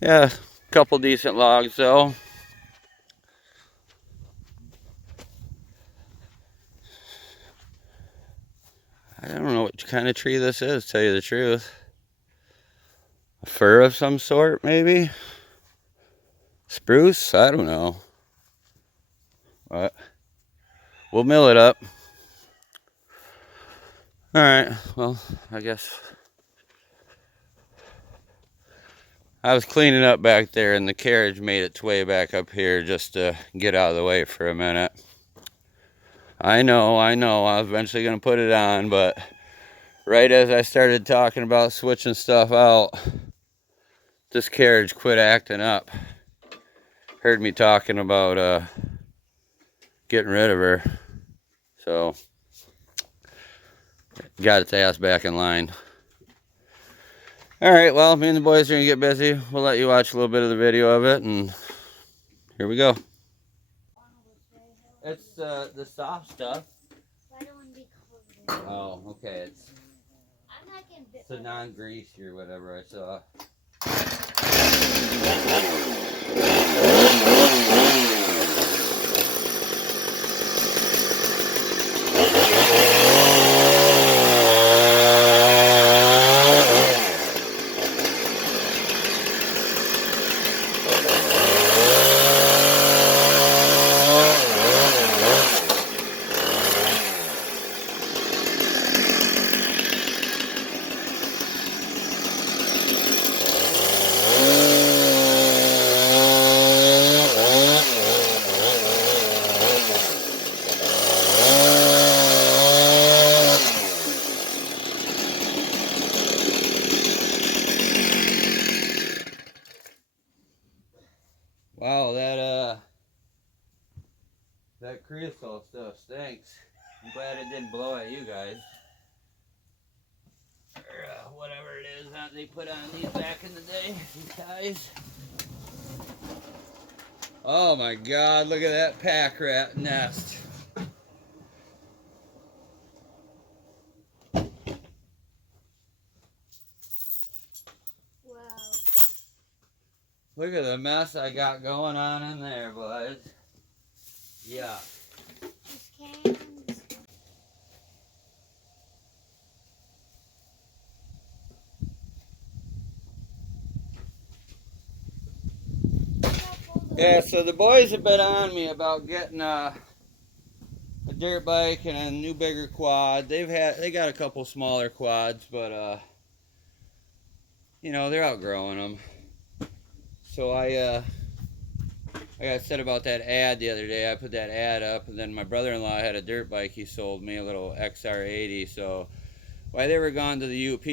Yeah, a couple decent logs though. I don't know what kind of tree this is, to tell you the truth. A fir of some sort, maybe? Spruce? I don't know. But we'll mill it up. Alright, well, I guess I was cleaning up back there and the carriage made its way back up here just to get out of the way for a minute. I know, I was eventually going to put it on, but right as I started talking about switching stuff out, this carriage quit acting up. Heard me talking about getting rid of her. So, got its ass back in line. Alright, well, me and the boys are going to get busy. We'll let you watch a little bit of the video of it, and here we go. It's the soft stuff. I don't want to be covered. Oh, okay. I'm not getting bit. It's a non-greasy or whatever I saw. Wow, that creosote stuff stinks. I'm glad it didn't blow at you guys. Or whatever it is that they put on these back in the day, these ties. Oh my God, look at that pack rat nest. Wow. Look at the mess I got going on in there, boys. Yeah. These cans. Yeah, so the boys have been on me about getting a dirt bike and a new bigger quad. They got a couple smaller quads, but you know, they're outgrowing them. So I got said about that ad the other day. I put that ad up, and then my brother-in-law had a dirt bike he sold me, a little XR80. So while they were gone to the UP,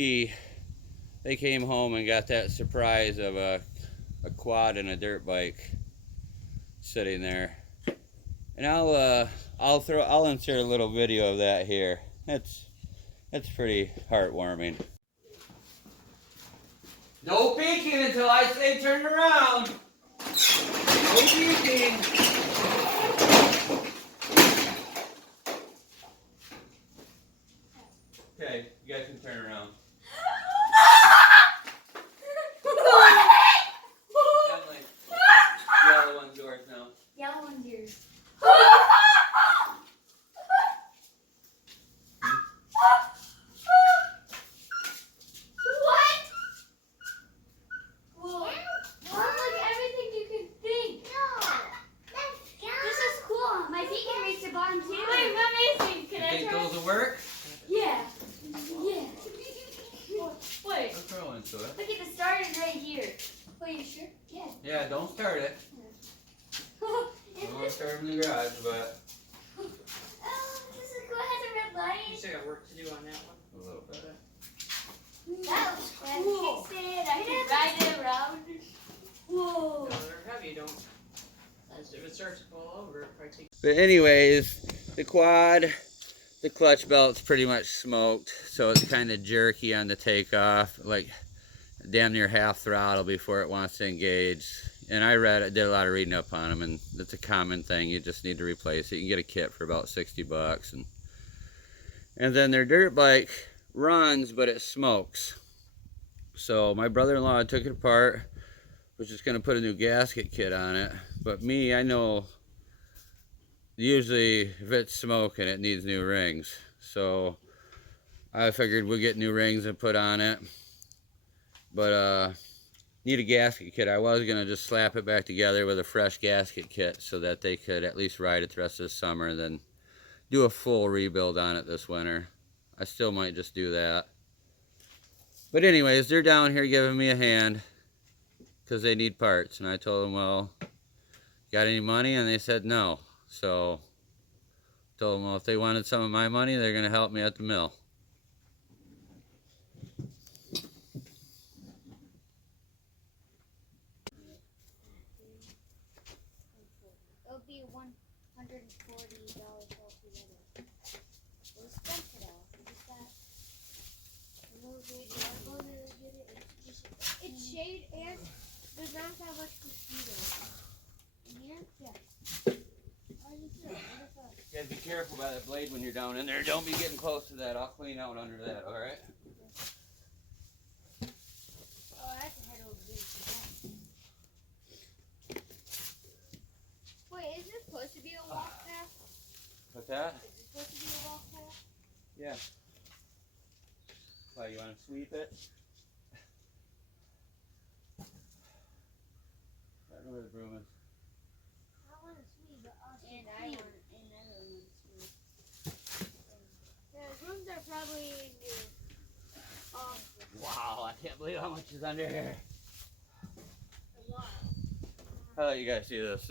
they came home and got that surprise of a quad and a dirt bike sitting there. And I'll insert a little video of that here. That's pretty heartwarming. No peeking until I say turn around. No peeking. Okay, you guys can turn around. Emily, yellow one's yours now. Yellow one's yours. Work? Yeah. Yeah. Wait. Don't throw into it. Look at the starter right here. Wait, you sure? Yeah. Yeah, don't start it. I won't start in the garage, but Oh, this is cool. It has a red light. You still got work to do on that one. a little bit. That looks cool. I can ride it around. Whoa. No, they're heavy. Don't. If it starts to fall over, it probably takes. But anyways, the quad, the clutch belt's pretty much smoked, so it's kind of jerky on the takeoff, like damn near half throttle before it wants to engage. And I did a lot of reading up on them, and it's a common thing. You just need to replace it. You can get a kit for about 60 bucks. And then their dirt bike runs, but it smokes. So my brother-in-law took it apart, was just going to put a new gasket kit on it. But me, I know usually if it's smoking, it needs new rings. So I figured we'll get new rings and put on it. But need a gasket kit. I was going to just slap it back together with a fresh gasket kit so that they could at least ride it the rest of the summer and then do a full rebuild on it this winter. I still might just do that. But anyways, they're down here giving me a hand because they need parts. And I told them, well, got any money? And they said no. So I told them, well, if they wanted some of my money, they're going to help me at the mill. It'll be $140 altogether. We'll spend it all. Just that. It's shade and there's not that much mosquitoes. Yeah. You guys be careful by that blade when you're down in there. Don't be getting close to that. I'll clean out under that, alright? Oh, I have to head over there. Wait, is this supposed to be a walk path? What's that? Is this supposed to be a walk path? Yeah. Why, you want to sweep it? I don't know where the broom is. I want to sweep, but also and I want to sweep. The rooms are probably new. Wow, I can't believe how much is under here. A lot. I'll let you guys see this.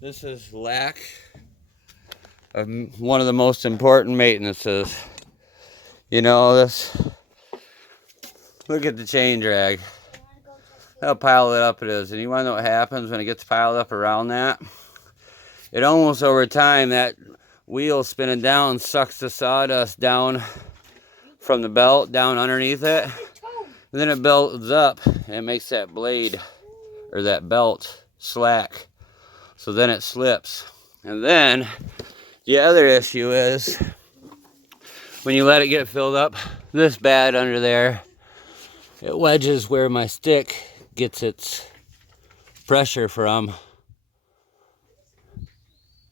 This is lack of one of the most important maintenances. You know, this, look at the chain drag. How piled up it is. And you want to know what happens when it gets piled up around that? It almost over time, that wheel spinning down sucks the sawdust down from the belt down underneath it. And then it builds up and it makes that blade or that belt slack. So then it slips. And then the other issue is when you let it get filled up this bad under there, it wedges where my stick gets its pressure from.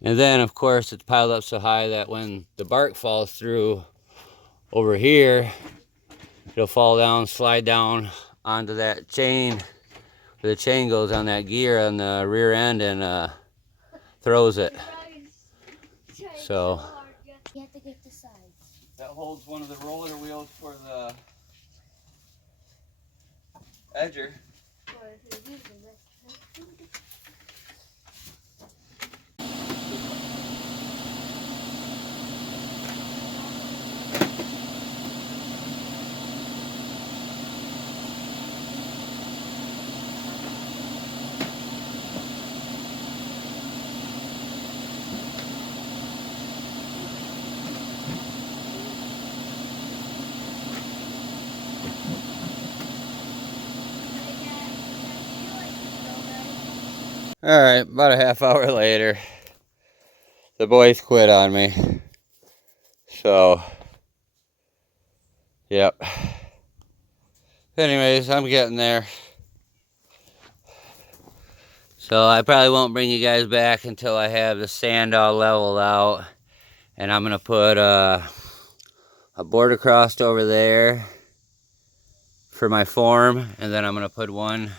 And then of course it's piled up so high that when the bark falls through over here, it'll fall down, slide down onto that chain. The chain goes on that gear on the rear end and throws it. So You have to get the sides. that holds one of the roller wheels for the edger. Alright, about a half hour later, the boys quit on me. So, yep. Anyways, I'm getting there. So I probably won't bring you guys back until I have the sand all leveled out. And I'm going to put a board across over there for my form. And then I'm going to put one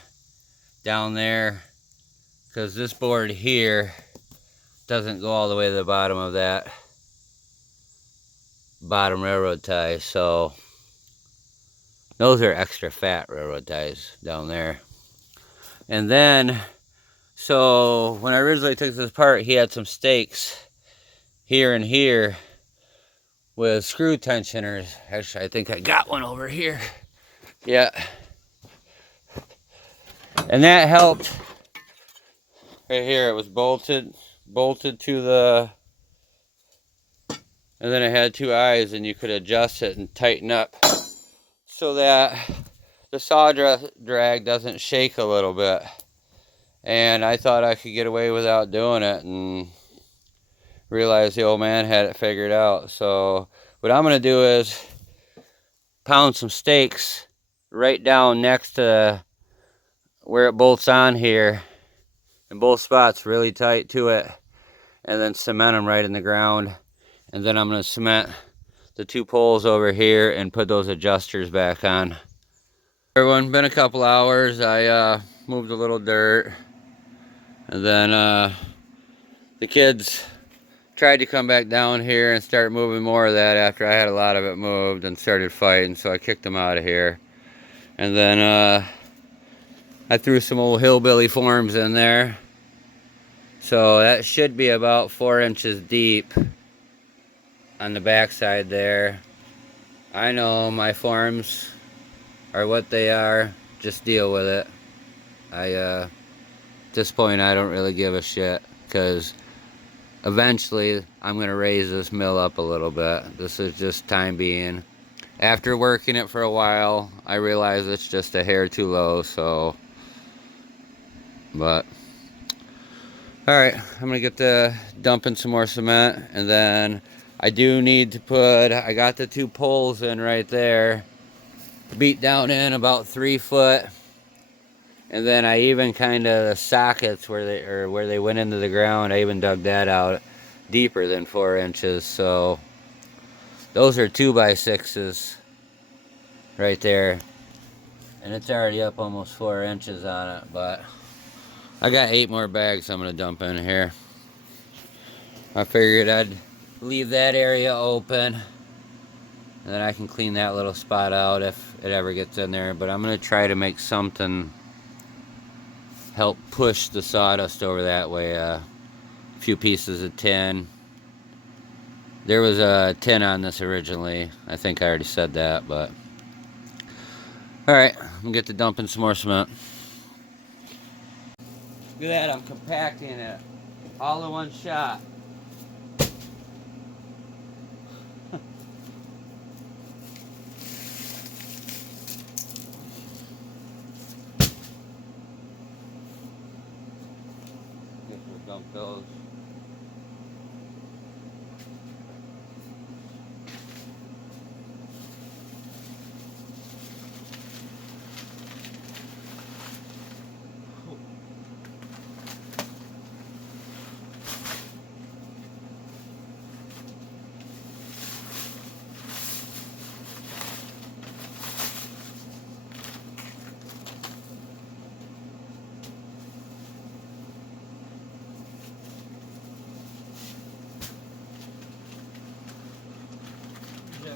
down there, because this board here doesn't go all the way to the bottom of that bottom railroad ties. So those are extra fat railroad ties down there. And then, so when I originally took this apart, he had some stakes here and here with screw tensioners. Actually, I think I got one over here. Yeah. And that helped. Right here, it was bolted to the, and then it had two eyes, and you could adjust it and tighten up so that the saw drag doesn't shake a little bit. And I thought I could get away without doing it, and realized the old man had it figured out. So what I'm going to do is pound some stakes right down next to where it bolts on here in both spots really tight to it, and then cement them right in the ground. And then I'm going to cement the 2 poles over here and put those adjusters back on. Everyone, been a couple hours. I moved a little dirt, and then the kids tried to come back down here and start moving more of that after I had a lot of it moved and started fighting, so I kicked them out of here. And then I threw some old hillbilly forms in there, so that should be about 4 inches deep on the back side there. I know my forms are what they are, just deal with it. At this point I don't really give a shit, because eventually I'm going to raise this mill up a little bit. This is just time being. After working it for a while, I realize it's just a hair too low, so. But, alright, I'm going to get to dumping some more cement, and then I do need to put, I got the 2 poles in right there, beat down in about 3 foot. And then I even kind of, the sockets where they went into the ground, I even dug that out deeper than 4 inches. So those are 2x6s right there, and it's already up almost 4 inches on it. But I got 8 more bags I'm gonna dump in here. I figured I'd leave that area open, and then I can clean that little spot out if it ever gets in there. But I'm gonna try to make something help push the sawdust over that way. A few pieces of tin. There was a tin on this originally. I think I already said that, but alright, I'm gonna get to dumping some more cement. Look at that, I'm compacting it all in one shot. Guess we'll dump those.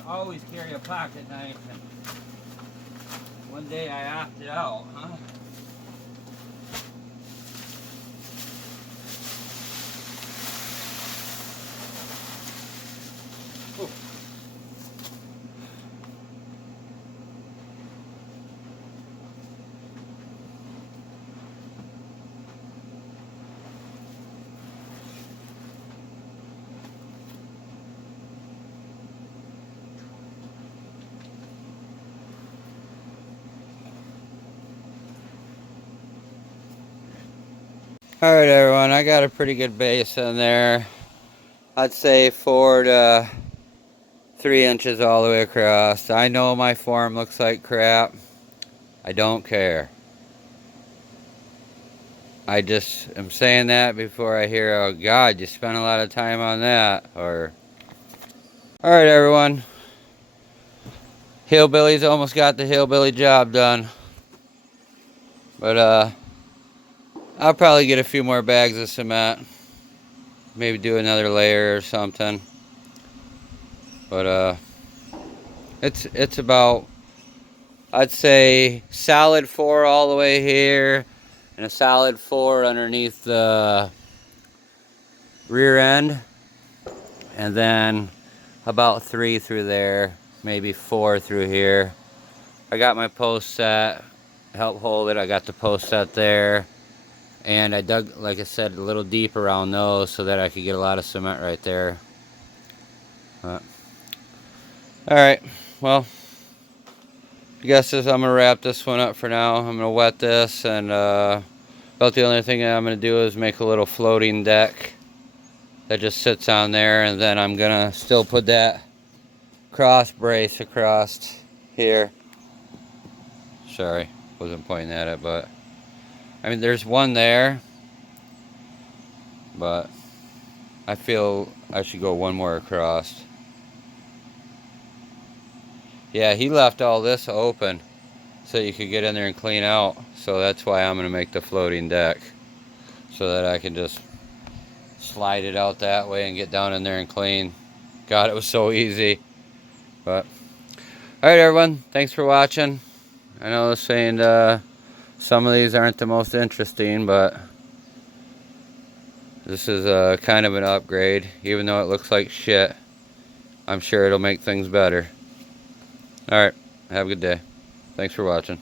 Always carry a pocket knife, and one day I opted out, huh? Ooh. Alright everyone, I got a pretty good base in there. I'd say 4 to 3 inches all the way across. I know my form looks like crap. I don't care. I just am saying that before I hear, oh God, you spent a lot of time on that. Or, alright everyone. Hillbillies almost got the hillbilly job done. But I'll probably get a few more bags of cement. Maybe do another layer or something. But it's about, I'd say, solid 4 all the way here, and a solid 4 underneath the rear end, and then about 3 through there, maybe 4 through here. I got my post set, help hold it. I got the post set there. And I dug, like I said, a little deep around those so that I could get a lot of cement right there. Alright, well, I guess I'm going to wrap this one up for now. I'm going to wet this, and about the only thing I'm going to do is make a little floating deck that just sits on there, and then I'm going to still put that cross brace across here. Sorry, wasn't pointing at it, but I mean, there's one there, but I feel I should go one more across. Yeah, he left all this open so you could get in there and clean out. So that's why I'm going to make the floating deck, so that I can just slide it out that way and get down in there and clean. God, it was so easy. But alright everyone, thanks for watching. I know I was saying some of these aren't the most interesting, but this is kind of an upgrade. Even though it looks like shit, I'm sure it'll make things better. Alright, have a good day. Thanks for watching.